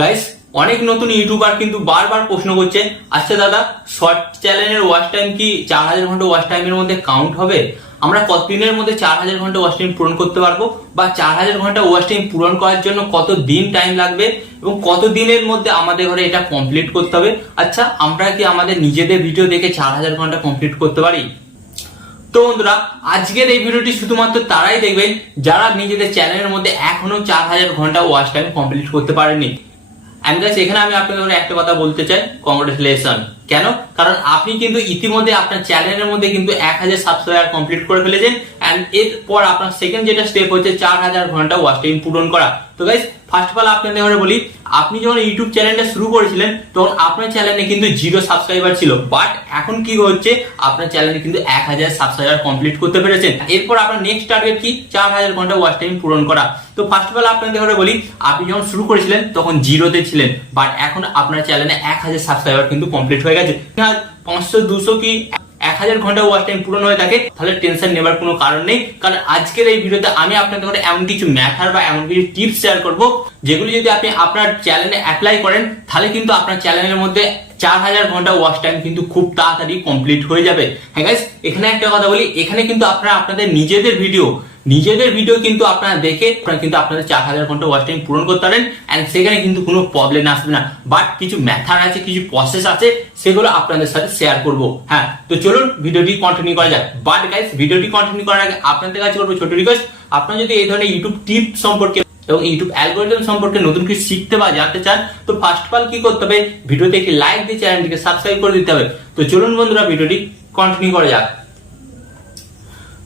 Guys, অনেক নতুন YouTuber কিন্তু বারবার প্রশ্ন করছে, আচ্ছা দাদা, শর্ট চ্যানেলের ওয়াচ টাইম কি 4000 ঘন্টা ওয়াচ টাইমের মধ্যে কাউন্ট হবে? আমরা কতদিনের মধ্যে 4000 ঘন্টা ওয়াচ টাইম পূরণ করতে পারবো, বা 4000 ঘন্টা ওয়াচ টাইম পূরণ করার জন্য কত দিন টাইম লাগবে এবং কত দিনের মধ্যে আমাদের ঘরে এটা কমপ্লিট করতে হবে? আচ্ছা, আমরা কি আমাদের নিজেদের ভিডিও দেখে 4000 ঘন্টা কমপ্লিট করতে পারি? তো বন্ধুরা, আজকের এই ভিডিওটি শুধুমাত্র তারাই দেখবেন যারা নিজেদের চ্যানেলের মধ্যে এখনো 4000 ঘন্টা ওয়াচ টাইম কমপ্লিট করতে পারেনি। এন্ড গাইস, এখানে আমি আপনাদের একটা কথা বলতে চাই, কংগ্রেচুলেশন। কেন? কারণ আপনি কিন্তু ইতিমধ্যে আপনার চ্যানেলের মধ্যে কিন্তু 1000 সাবস্ক্রাইবার কমপ্লিট করে ফেলেছেন। এন্ড এরপর আপনার সেকেন্ড যেটা স্টেপ হচ্ছে 4000 ঘন্টা ওয়াচ টাইম পূরণ করা। তো গাইস, ফার্স্ট অফ অল আপনাদের বলি, আপনি যখন ইউটিউব চ্যানেলটা শুরু করেছিলেন তখন আপনার চ্যানেলে কিন্তু 0 সাবস্ক্রাইবার ছিল, বাট এখন কি হচ্ছে, আপনার চ্যানেলে কিন্তু 1000 সাবস্ক্রাইবার কমপ্লিট করতে পেরেছেন। এরপর আপনার নেক্সট টার্গেট কি? 4000 ঘন্টা ওয়াচ টাইম পূরণ করা। তো ফার্স্ট অফ অল আপনাদের বলি, আপনি যখন শুরু করেছিলেন তখন 0-তে ছিলেন, বাট এখন আপনার চ্যানেলে 1000 সাবস্ক্রাইবার কিন্তু কমপ্লিট হয়ে গেছে। 500, 200 কি 1000 ঘন্টা ওয়াচ টাইম পূরণ হয়ে থাকে, তাহলে টেনশন নেবার কোনো কারণ নেই। কারণ আজকের এই ভিডিওতে আমি আপনাদের কাছে এমন কিছু ম্যাথার বা এমন কিছু টিপস শেয়ার করব, যেগুলি যদি আপনি আপনার চ্যানেলে অ্যাপ্লাই করেন তাহলে কিন্তু আপনার চ্যানেলের মধ্যে 4000 ঘন্টা ওয়াচ টাইম কিন্তু খুব তাড়াতাড়ি কমপ্লিট হয়ে যাবে। হ্যাঁ গাইস, এখানে একটা কথা বলি, এখানে কিন্তু আপনারা আপনাদের নিজেদের ভিডিও কিন্তু আপনারা দেখে কিন্তু আপনাদের 4000 ঘন্টা ওয়াচ টাইম পূরণ করতে পারেন। এন্ড সেখানে কিন্তু কোনো প্রবলেম আসবে না। বাট কিছু মেথড আছে, কিছু প্রসেস আছে, সেগুলো আপনাদের সাথে শেয়ার করব। হ্যাঁ, তো চলুন ভিডিওটি কন্টিনিউ করা যাক। বাট গাইস, ভিডিওটি কন্টিনিউ করার আগে আপনাদের কাছে করবো ছোট রিকোয়েস্ট, আপনারা যদি এই ধরনের ইউটিউব টিপ সম্পর্কে এবং ইউটিউব অ্যালগরিদম সম্পর্কে নতুন কিছু শিখতে বা জানতে চান, তো ফার্স্ট অফ অল কি করতে হবে, ভিডিওতে একটি লাইক দিয়ে চ্যানেলটিকে সাবস্ক্রাইব করে দিতে হবে। তো চলুন বন্ধুরা, ভিডিওটি কন্টিনিউ করা যাক।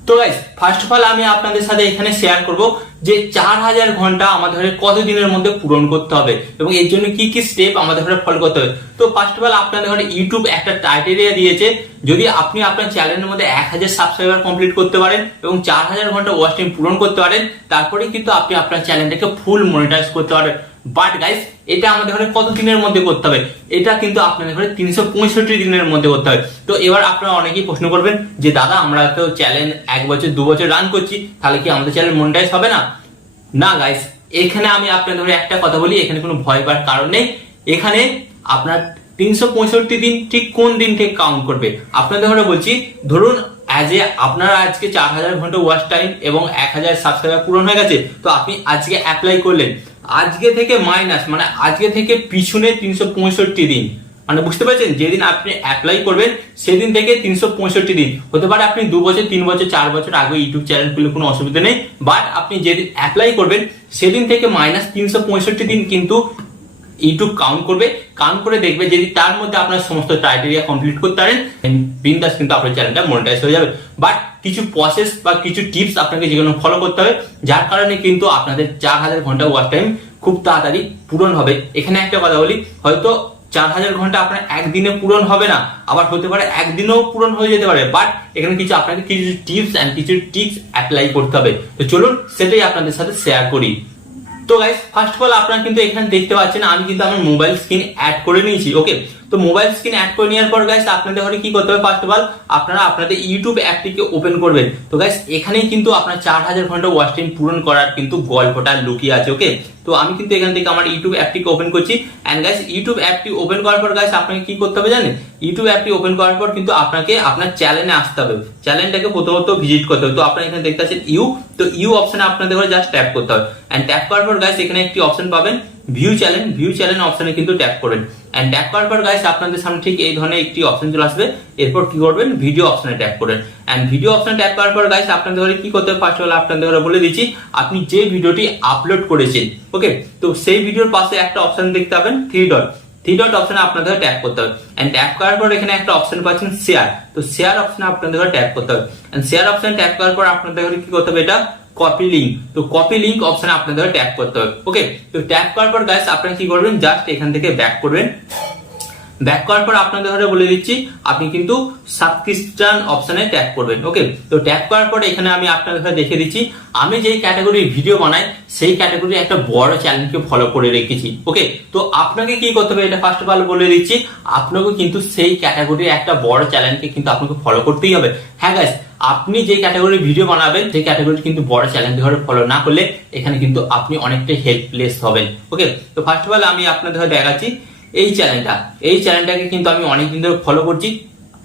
তো গাইস, ফার্স্ট অফ অল আমি আপনাদের সাথে এখানে শেয়ার করব যে 4000 ঘন্টা আমাদের কত দিনের মধ্যে পূরণ করতে হবে এবং এর জন্য কি কি স্টেপ আমাদের ফলো করতে হবে। তো ফার্স্ট অফ অল আপনাদের ইউটিউব একটা ক্রাইটেরিয়া দিয়েছে, যদি আপনি আপনার চ্যানেলের মধ্যে 1000 সাবস্ক্রাইবার কমপ্লিট করতে পারেন এবং 4000 ঘন্টা ওয়াচ টাইম পূরণ করতে পারেন, তারপরে কিন্তু আপনি আপনার চ্যানেলটাকে ফুল মনিটাইজ করতে পারেন। বাট গাইস, এটা আমাদের কত দিনের মধ্যে করতে হবে? এটা কিন্তু আপনাদের 365 দিনের মধ্যে করতে হবে। তো এবার আপনারা অনেকেই প্রশ্ন করবেন যে দাদা, আমরা তো চ্যানেল 1 বছর 2 বছর রান করছি, তাহলে কি আমাদের চ্যানেল মনিটাইজ হবে না? না গাইস, এখানে আমি আপনাদের একটা কথা বলি, এখানে কোনো ভয় পাওয়ার কারণ নেই। এখানে আপনার 365 দিন ঠিক কোন দিন থেকে কাউন্ট করবে আপনাদের বলছি। ধরুন আপনারা আজকে 4000 ঘন্টা ওয়াচ টাইম এবং 1000 সাবস্ক্রাইবার পূরণ হয়ে গেছে, তো আপনি আজকে অ্যাপ্লাই করলেন, আজকে থেকে মাইনাস মানে আজকে থেকে পিছনে 365 দিন, মানে বুঝতে পারছেন, যেদিন আপনি অ্যাপ্লাই করবেন সেদিন থেকে 365 দিন। হতে পারে আপনি 2 বছর 3 বছর 4 বছর আগে ইউটিউব চ্যানেল খুলে কোনো অসুবিধা নেই, বাট আপনি যেদিন অ্যাপ্লাই করবেন সেদিন থেকে মাইনাস 365 দিন কিন্তু ইউটিউব কাউন্ট করে দেখবে, যদি তার মধ্যে আপনার সমস্ত ক্রাইটেরিয়া কমপ্লিট করতে পারেন, বিন্দাস কিন্তু আপনার চ্যানেলটা মনিটাইজ হয়ে যাবে। বাট কিছু প্রসেস বা কিছু টিপস আপনাকে যেগুলো ফলো করতে হবে, যার কারণে কিন্তু আপনাদের 4000 ঘন্টা ওয়াচ টাইম খুব তাড়াতাড়ি পূরণ হবে। এখানে একটা কথা বলি, হয়তো 4000 ঘন্টা আপনার একদিনে পূরণ হবে না, আবার হতে পারে একদিনেও পূরণ হয়ে যেতে পারে, বাট এখানে আপনাকে কিছু টিপস এন্ড কিছু ট্রিক্স অ্যাপ্লাই করতে হবে। তো চলুন সেটাই আপনাদের সাথে শেয়ার করি। তো গাইস, ফার্স্ট অফ অল আপনারা কিন্তু এখানে দেখতে পাচ্ছেন আমি কিন্তু আমার মোবাইল স্ক্রিন অ্যাড করে নিয়েছি। ওকে, তো মোবাইল স্ক্রিন অ্যাড করে নেওয়ার পর গাইস, আপনাদের কি করতে হবে, ফার্স্ট অফ অল আপনারা আপনাদের ইউটিউব অ্যাপটিকে ওপেন করবেন। তো গাইস, এখানেই কিন্তু আপনার 4000 ঘন্টা ওয়াচ টাইম পূরণ করার কিন্তু গল্পটা লুকিয়ে আছে। ওকে, তো আমি কিন্তু এখান থেকে আমার ইউটিউব অ্যাপটিকে ওপেন করছি। এন্ড গাইস, ইউটিউব অ্যাপটি ওপেন করার পর গাইস, আপনাকে কি করতে হবে জানেন? ইউটিউব অ্যাপটি ওপেন করার পর কিন্তু আপনাকে আপনার চ্যানেলে আসতে হবে, চ্যানেলটাকে প্রথমত ভিজিট করতে হবে। তো আপনারা এখানে দেখতে পাচ্ছেন তো ইউ অপশনে আপনাদের জাস্ট ট্যাপ করতে হবে। এন্ড ট্যাপ করার পর গাইস, এখানে একটি অপশন পাবেন ভিউ চ্যানেল অপশনে কিন্তু ট্যাপ করবেন। এন্ড ট্যাপ করার পর গাইস, আপনাদের সামনে ঠিক এই ধরনের একটি অপশন চলে আসবে। এরপর কি করবেন, ভিডিও অপশনে ট্যাপ করবেন। এন্ড ভিডিও অপশনে ট্যাপ করার পর গাইস, আপনাদের কি করতে হবে, ফার্স্ট অফ অল আপনাদের বলে দিচ্ছি, আপনি যে ভিডিওটি আপলোড করেছেন, ওকে, তো সেই ভিডিওর পাশে একটা অপশন দেখতে পাবেন থ্রি ডট অপশনে আপনাদের ট্যাপ করতে হবে। এন্ড ট্যাপ করার পর এখানে একটা অপশন পাচ্ছেন শেয়ার, তো শেয়ার অপশনে আপনাদের ট্যাপ করতে হবে। এন্ড শেয়ার অপশনে ট্যাপ করার পর আপনাদের কি করতে হবে, এটা কপি লিংক, তো কপি লিংক অপশনে আপনাদের ট্যাপ করতে হবে। ওকে, তো ট্যাপ করার পর গাইস আপনারা কি করবেন, জাস্ট এখান থেকে ব্যাক করবেন। ব্যাক করার পর আপনাদের ঘরে বলে দিচ্ছি আপনি কিন্তু সাবস্ক্রিপশন অপশনে ট্যাপ করবেন। ওকে, তো ট্যাপ করার পরে এখানে আমি আপনাদের ঘরে দেখে দিচ্ছি আমি যেই ক্যাটাগরির ভিডিও বানাই সেই ক্যাটাগরির একটা বড় চ্যানেলকে ফলো করে রেখেছি। ওকে, তো আপনাকে কি করতে হবে এটা ফার্স্ট অফ অল বলে দিচ্ছি, আপনাকে কিন্তু সেই ক্যাটাগরির একটা বড় চ্যানেলকে কিন্তু আপনাকে ফলো করতেই হবে। হ্যাঁ গাইস, আপনি যে ক্যাটাগরির ভিডিও বানাবেন সেই ক্যাটাগরি কিন্তু বড় চ্যানেল ধরে ফলো না করলে এখানে কিন্তু আপনি অনেকটাই হেল্পলেস হবেন। ওকে, তো ফার্স্ট অফ অল আমি আপনাদের ধরে দেখাচ্ছি এই চ্যানেলটাকে কিন্তু আমি অনেকদিন ধরে ফলো করছি,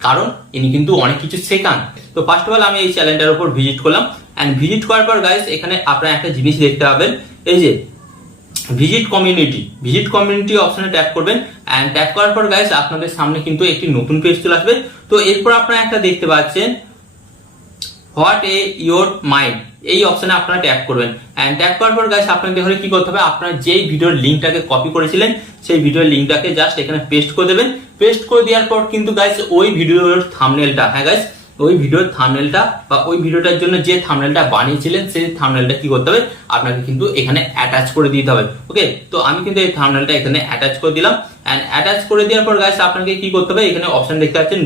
কারণ ইনি কিন্তু অনেক কিছু শেখান। তো ফার্স্ট অফ অল আমি এই চ্যানেলটার উপর ভিজিট করলাম, এন্ড ভিজিট করার পর গাইস এখানে আপনারা একটা জিনিস দেখতে পাবেন, এই যে ভিজিট কমিউনিটি অপশনে ট্যাপ করবেন, এন্ড ট্যাপ করার পর গাইস আপনাদের সামনে কিন্তু একটি নতুন পেজ চলে আসবে। তো এরপর আপনারা একটা দেখতে পাচ্ছেন হোয়াট এ ইয়োর মাইন্ড, এই অপশনে আপনারা ট্যাপ করবেন, এন্ড ট্যাপ করার পর গাইস আপনাদের ঘরে কি করতে হবে, আপনারা যেই ভিডিওর লিংকটাকে কপি করেছিলেন সেই ভিডিওর লিংকটাকে জাস্ট এখানে পেস্ট করে দেবেন। পেস্ট করে দেওয়ার পর কিন্তু গাইস ওই ভিডিওর থাম্বনেলটা, হ্যাঁ গাইস ওই ভিডিওর থাম্বনেলটা বা ওই ভিডিওটার জন্য যে থাম্বনেলটা বানিয়েছিলেন সেই থাম্বনেলটা কি করতে হবে, আপনাকে কিন্তু এখানে অ্যাটাচ করে দিতে হবে। ওকে, তো আমি কিন্তু এই থাম্বনেলটা এখানে অ্যাটাচ করে দিলাম, এন্ড অ্যাটাচ করে দেওয়ার পর গাইস আপনাকে কি করতে হবে, এখানে অপশন দেখতে পাচ্ছেন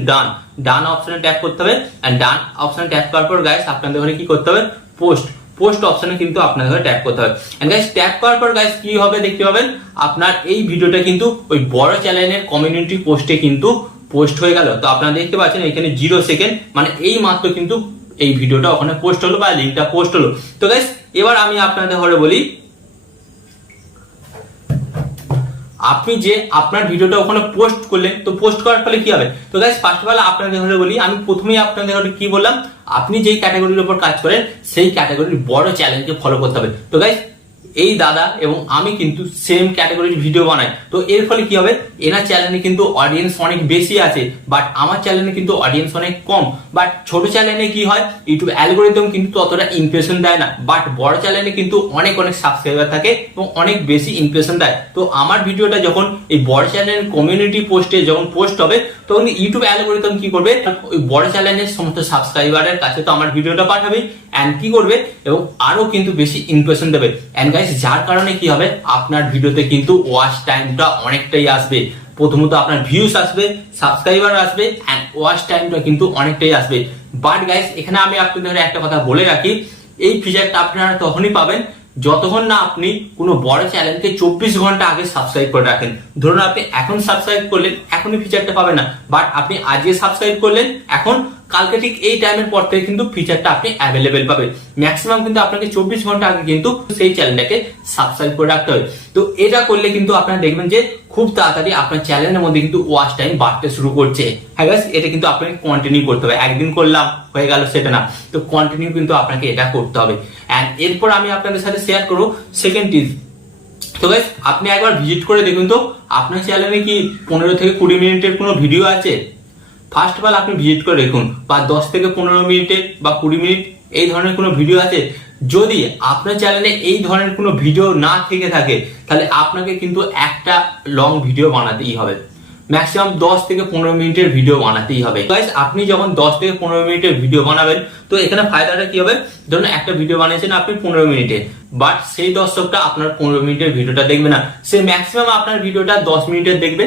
ডান অপশনে ট্যাপ করতে হবে, এন্ড ডান অপশনে ট্যাপ করার পর গাইস আপনাদের ঘরে কি করতে হবে, পোস্ট অপশনে কিন্তু আপনাদের ঘরে ট্যাপ করতে হবে। এন্ড গাইস ট্যাপ করার পর গাইস কি হবে দেখতে পাবেন, আপনার এই ভিডিওটা কিন্তু ওই বড় চ্যানেলের কমিউনিটি পোস্টে কিন্তু পোস্ট হয়ে গেল। তো আপনারা দেখতে পাচ্ছেন এখানে 0 সেকেন্ড, মানে এই মাত্র কিন্তু এই ভিডিওটা ওখানে পোস্ট হলো বা লিংকটা পোস্ট হলো। তো গাইস এবার আমি আপনাদের ঘরে বলি, আপনি যে আপনার ভিডিওটা ওখানে পোস্ট করলেন, তো পোস্ট করার ফলে কি হবে, তো গাইস ফার্স্ট অফ অল আপনাদের ঘরে বলি, আমি প্রথমেই আপনাদের ঘরে কি বললাম, আপনি যেই ক্যাটাগরির উপর কাজ করেন সেই ক্যাটাগরির বড় চ্যানেলকে ফলো করতে হবে। তো গাইস এই দাদা এবং আমি কিন্তু সেম ক্যাটাগরির ভিডিও বানাই, তো এর ফলে কি হবে, এনার চ্যানেলে কিন্তু অডিয়েন্স অনেক বেশি আছে, বাট আমার চ্যানেলে কিন্তু অডিয়েন্স অনেক কম। বাট ছোট চ্যানেলে কি হয়, ইউটিউব অ্যালগোরিদম কিন্তু ততটা ইমপ্রেশন দেয় না, বাট বড় চ্যানেলে কিন্তু অনেক সাবস্ক্রাইবার থাকে এবং অনেক বেশি ইমপ্রেশন দেয়। তো আমার ভিডিওটা যখন এই বড় চ্যানেলের কমিউনিটি পোস্টে যখন পোস্ট হবে, তখন ইউটিউব অ্যালগোরিদম কি করবে, ওই বড় চ্যানেলের সমস্ত সাবস্ক্রাইবারের কাছে তো আমার ভিডিওটা পাঠাবে, এন্ড কি করবে এবং আরো কিন্তু বেশি ইমপ্রেশন দেবে। এন্ড গাইস যার কারণে কি হবে, আপনার ভিডিওতে কিন্তু ওয়াচ টাইমটা অনেকটাই আসবে, প্রথমত আপনার ভিউস আসবে, সাবস্ক্রাইবার আসবে, এন্ড ওয়াচ টাইমটা কিন্তু অনেকটাই আসবে। বাট গাইস এখানে আমি আপনাদের একটা কথা বলে রাখি, এই ফিচারটা আপনারা তখনই পাবেন যতক্ষণ না আপনি কোনো বড় চ্যানেলকে 24 ঘন্টা আগে সাবস্ক্রাইব করে রাখেন। ধরুন আপনি এখন সাবস্ক্রাইব করলেন, এখনই ফিচারটা পাবেন না, বাট আপনি আজকে সাবস্ক্রাইব করলেন, এখন কালকে ঠিক এই টাইমের পর থেকে কিন্তু ফিচারটা আপনি অ্যাভেলেবেল পাবেন। ম্যাক্সিমাম কিন্তু আপনাকে 24 ঘন্টা আগে কিন্তু সেই চ্যানেলটাকে সাবস্ক্রাইব করে রাখতে হবে। তো এটা করলে কিন্তু আপনারা দেখবেন যে খুব তাড়াতাড়ি আপনার চ্যানেলের মধ্যে কিন্তু ওয়াচ টাইম বাড়তে শুরু করছে। হ্যাঁ গাইস, এটা কিন্তু আপনাকে কন্টিনিউ করতে হবে, একদিন করলাম হয়ে গেল সেটা না, তো কন্টিনিউ কিন্তু আপনাকে এটা করতে হবে। এন্ড এরপর আমি আপনাদের সাথে শেয়ার করবো সেকেন্ড টিপস। তো গাইস আপনি একবার ভিজিট করে দেখুন তো আপনার চ্যানেলে কি 15 থেকে 20 মিনিটের কোনো ভিডিও আছে। ফার্স্ট অফ অল আপনি ভিজিট করে দেখুন, বা 10 থেকে 15 মিনিটের বা 20 মিনিট এই ধরনের কোনো ভিডিও আছে। যদি আপনার চ্যানেলে এই ধরনের কোনো ভিডিও না থেকে থাকে, তাহলে আপনাকে কিন্তু একটা লং ভিডিও বানাতেই হবে, ম্যাক্সিমাম 10 থেকে 15 মিনিটের ভিডিও বানাতেই হবে। গাইস আপনি যখন 10 থেকে 15 মিনিটের ভিডিও বানাবেন, তো এখানে ফায়দাটা কি হবে, ধরুন একটা ভিডিও বানিয়েছেন আপনি 15 মিনিটে, বাট সেই দর্শকটা আপনার 15 মিনিটের ভিডিওটা দেখবে না, সে ম্যাক্সিমাম আপনার ভিডিওটা 10 মিনিটের দেখবে।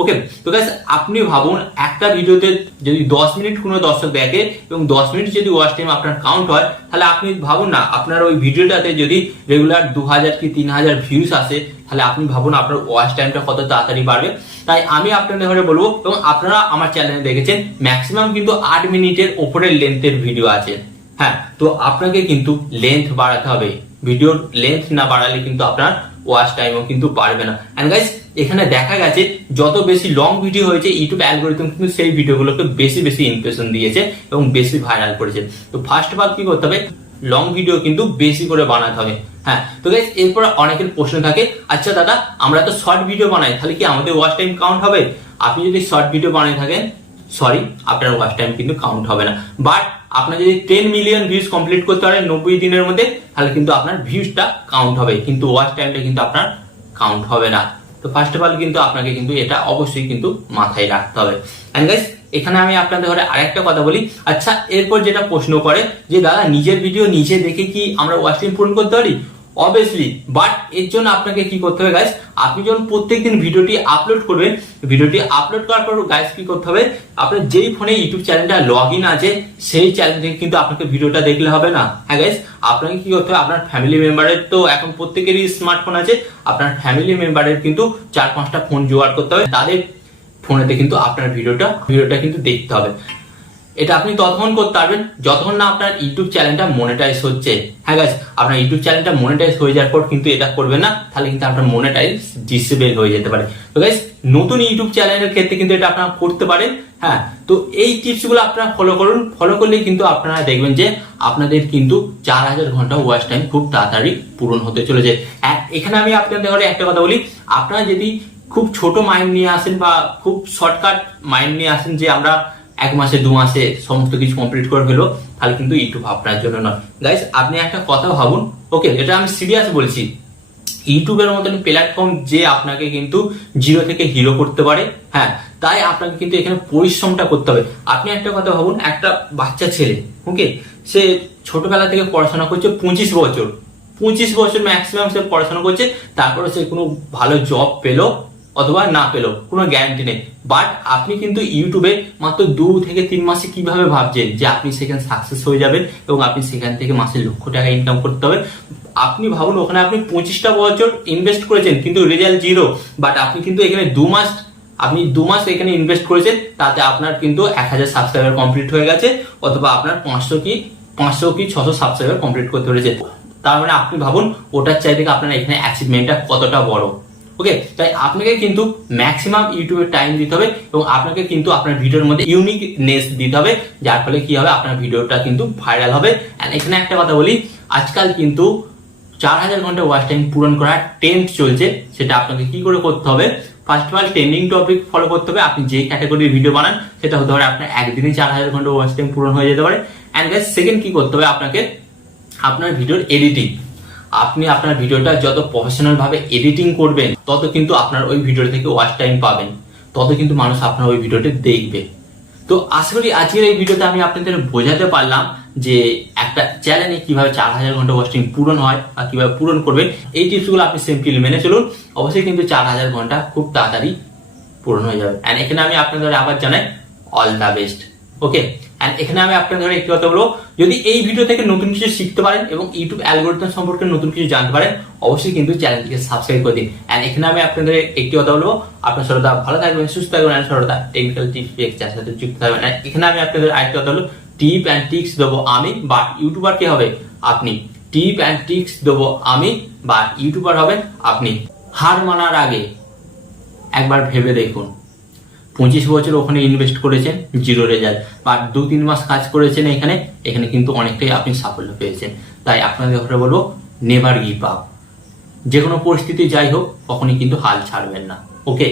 ওকে, তো গাইস আপনি ভাবুন একটা ভিডিওতে যদি 10 মিনিট কোনো দর্শক দেখে এবং 10 মিনিট যদি ওয়াচ টাইম আপনার কাউন্ট হয়, তাহলে আপনি ভাবুন না আপনার ওই ভিডিওটাতে যদি রেগুলার 2000 কি 3000 ভিউস আসে, তাহলে আপনি ভাবুন আপনার ওয়াচ টাইমটা কত তাড়াতাড়ি বাড়বে। তাই আমি আপনাদের ঘরে বলবো, এবং আপনারা আমার চ্যানেলে দেখেছেন ম্যাক্সিমাম কিন্তু 8 মিনিটের উপরে লেন্থের ভিডিও আছে। হ্যাঁ, তো আপনাকে কিন্তু লেন্থ বাড়াতে হবে, ভিডিওর লেন্থ না বাড়ালে কিন্তু আপনার ওয়াচ টাইমও কিন্তু বাড়বে না। এন্ড গাইস এখানে দেখা গেছে যত বেশি লং ভিডিও হয়েছে, ইউটিউব অ্যালগোরিদম কিন্তু সেই ভিডিওগুলোকে বেশি ইমপ্রেশন দিয়েছে এবং বেশি ভাইরাল করেছে। তো ফার্স্ট অফ অল কি করতে হবে, লং ভিডিও কিন্তু বেশি করে বানাতে হবে। হ্যাঁ, তো গাইস এরপর অনেকের প্রশ্ন থাকে, আচ্ছা দাদা আমরা তো শর্ট ভিডিও বানাই, তাহলে কি আমাদের ওয়াচ টাইম কাউন্ট হবে? আপনি যদি শর্ট ভিডিও বানিয়ে থাকেন, সরি আপনার ওয়াচ টাইম কিন্তু কাউন্ট হবে না। বাট আপনার যদি 10 মিলিয়ন ভিউজ কমপ্লিট করতে পারেন 90 দিনের মধ্যে, তাহলে কিন্তু আপনার ভিউজটা কাউন্ট হবে, কিন্তু ওয়াচ টাইমটা কিন্তু আপনার কাউন্ট হবে না। তো ফার্স্ট অফ অল কিন্তু আপনাকে কিন্তু এটা অবশ্যই কিন্তু মাথায় রাখতে হবে। এন্ড গাইস এখানে আমি আপনাদের ঘরে আরেকটা কথা বলি, আচ্ছা এরপর যেটা প্রশ্ন করে যে দাদা নিজের ভিডিও নিজে দেখে কি আমরা ওয়াচ টাইম পূরণ করতে পারি? অবভিয়াসলি। বাট এর জন্য আপনাকে কি করতে হবে গাইস, আপনি যখন প্রত্যেকদিন ভিডিওটি আপলোড করবেন, ভিডিওটি আপলোড করার পর গাইস কি করতে হবে, আপনার যেই ফোনে ইউটিউব চ্যানেলটা লগ ইন আছে সেই চ্যানেল থেকে কিন্তু আপনাকে ভিডিওটা দেখলে হবে না। হ্যাঁ গাইস, আপনাকে কি করতে হবে, আপনার ফ্যামিলি মেম্বারের তো এখন প্রত্যেকেরই স্মার্টফোন আছে, আপনার ফ্যামিলি মেম্বারের কিন্তু 4-5টা ফোন জোগাড় করতে হবে, তাদের ফোনেতে কিন্তু আপনার ভিডিওটা কিন্তু দেখতে হবে। এটা আপনি ততক্ষণ করতে পারবেন যতক্ষণ না আপনার ইউটিউব চ্যানেলটা মনিটাইজ হচ্ছে। হ্যাঁ গাইস, আপনার ইউটিউব চ্যানেলটা মনিটাইজ হয়ে যাওয়ার পর কিন্তু এটা করবেন না, তাহলে কিন্তু আপনার মনিটাইজ ডিসেবল হয়ে যেতে পারে। তো গাইস, নতুন ইউটিউব চ্যানেলের ক্ষেত্রে কিন্তু এটা আপনারা করতে পারেন। হ্যাঁ, তো এই টিপস গুলো আপনারা ফলো করুন, ফলো করলে কিন্তু আপনারা দেখবেন যে আপনাদের কিন্তু 4000 ঘন্টা ওয়াচ টাইম খুব তাড়াতাড়ি পূরণ হতে চলেছে। এখানে আমি আপনাদের একটা কথা বলি, আপনারা যদি খুব ছোট মাইন্ড নিয়ে আসেন বা খুব শর্টকাট মাইন্ড নিয়ে আসেন যে আমরা 1 মাসে 2 মাসে সমস্ত কিছু কমপ্লিট করে ফেলো, তাহলে কিন্তু ইউটিউব আপনার জন্য নয়। গাইস, আপনি একটা কথা ভাবুন, ওকে, এটা আমি সিরিয়াস বলছি, ইউটিউবের মতন প্ল্যাটফর্ম যে আপনাকে কিন্তু 0 থেকে হিরো করতে পারে। হ্যাঁ, তাই আপনাকে কিন্তু এখানে পরিশ্রমটা করতে হবে। আপনি একটা কথা ভাবুন, একটা বাচ্চা ছেলে, ওকে, সে ছোটবেলা থেকে পড়াশোনা করছে 25 বছর ম্যাক্সিমাম সে পড়াশোনা করছে, তারপরে সে কোনো ভালো জব পেলো অথবা না পেলো, কোনো গ্যারান্টি নেই। বাট আপনি কিন্তু ইউটিউবে মাত্র 2 থেকে 3 মাসে কিভাবে ভাবছেন যে আপনি সেখানে সাকসেস হয়ে যাবেন এবং আপনি সেখান থেকে মাসে লক্ষ টাকা ইনকাম করতে হবে। আপনি ভাবুন, ওখানে আপনি 25টা বছর ইনভেস্ট করেছেন কিন্তু রেজাল্ট 0। বাট আপনি কিন্তু এখানে 2 মাস এখানে ইনভেস্ট করেছেন, তাতে আপনার কিন্তু 1000 সাবস্ক্রাইবার কমপ্লিট হয়ে গেছে, অথবা আপনার 500 কি 600 সাবস্ক্রাইবার কমপ্লিট করতে পেরেছে। তার মানে আপনি ভাবুন ওটার চাইতে আপনার এখানে অ্যাচিভমেন্টটা কতটা বড়। ওকে, তাই আপনাকে কিন্তু ম্যাক্সিমাম ইউটিউবে টাইম দিতে হবে এবং আপনাকে কিন্তু আপনার ভিডিওর মধ্যে ইউনিকনেস দিতে হবে, যার ফলে কি হবে, আপনার ভিডিওটা কিন্তু ভাইরাল হবে। এন্ড এখানে একটা কথা বলি, আজকাল কিন্তু 4000 ঘন্টা ওয়াচ টাইম পূরণ করার ট্রেন্ড চলছে। সেটা আপনাকে কি করে করতে হবে, first of all trending topic follow করতে হবে। আপনি যে ক্যাটাগরির ভিডিও বানান সেটা হতে পারে আপনার একদিনে 4000 ঘন্টা ওয়াচ টাইম পূরণ হয়ে যেতে পারে। এন্ড গাইস, সেকেন্ড কি করতে হবে, আপনাকে আপনার ভিডিওর এডিটিং, আপনি আপনার ভিডিওটা যত প্রফেশনাল ভাবে এডিটিং করবেন তত কিন্তু আপনার ওই ভিডিও থেকে ওয়াচ টাইম পাবেন, তত কিন্তু মানুষ আপনার ওই ভিডিওটি দেখবে। তো আশা করি আজকের এই ভিডিওতে আমি আপনাদের বোঝাতে পারলাম যে একটা চ্যানেলে কিভাবে 4000 ঘন্টা ওয়াচ টাইম পূরণ হয় বা কিভাবে পূরণ করবেন। এই টিপসগুলো আপনি সিম্পলি মেনে চলুন, অবশ্যই কিন্তু 4000 ঘন্টা খুব তাড়াতাড়ি পূরণ হয়ে যাবে। এন্ড এখানে আমি আপনাদের আবার জানাই all the best. Okay, and এখানে আমি আপনাদের একটি কথা বলবো, যদি এই ভিডিও থেকে নতুন কিছু শিখতে পারেন এবং ইউটিউব অ্যালগরিদম সম্পর্কে নতুন কিছু জানতে পারেন, অবশ্যই কিন্তু চ্যানেলটিকে সাবস্ক্রাইব করে দিন। এন্ড এখানে আমি আপনাদের একটি কথা বলবো, আপনার সর্বদা ভালো থাকবেন, সুস্থ থাকবেন, আর সর্বদা টেকনিক্যাল টিপস যার সাথে যুক্ত থাকবেন। এখানে আমি আপনাদের আরেকটি কথা বলবো, টিপ অ্যান্ড ট্রিক্স দেবো আমি, বা ইউটিউবার কে হবে আপনি। টিপ অ্যান্ড ট্রিক্স দেবো আমি, বা ইউটিউবার হবেন আপনি। হার মানার আগে একবার ভেবে দেখুন, 25 বছর ওখানে ইনভেস্ট করেছেন, 0 রেজাল্ট, বা 2-3 মাস কাজ করেছেন এখানে কিন্তু অনেকটাই আপনি সাফল্য পেয়েছেন। তাই আপনাদের ঘরে বলবো, নেভার গিভ আপ। যে কোনো পরিস্থিতি যাই হোক, কখনই কিন্তু হাল ছাড়বেন না। ওকে।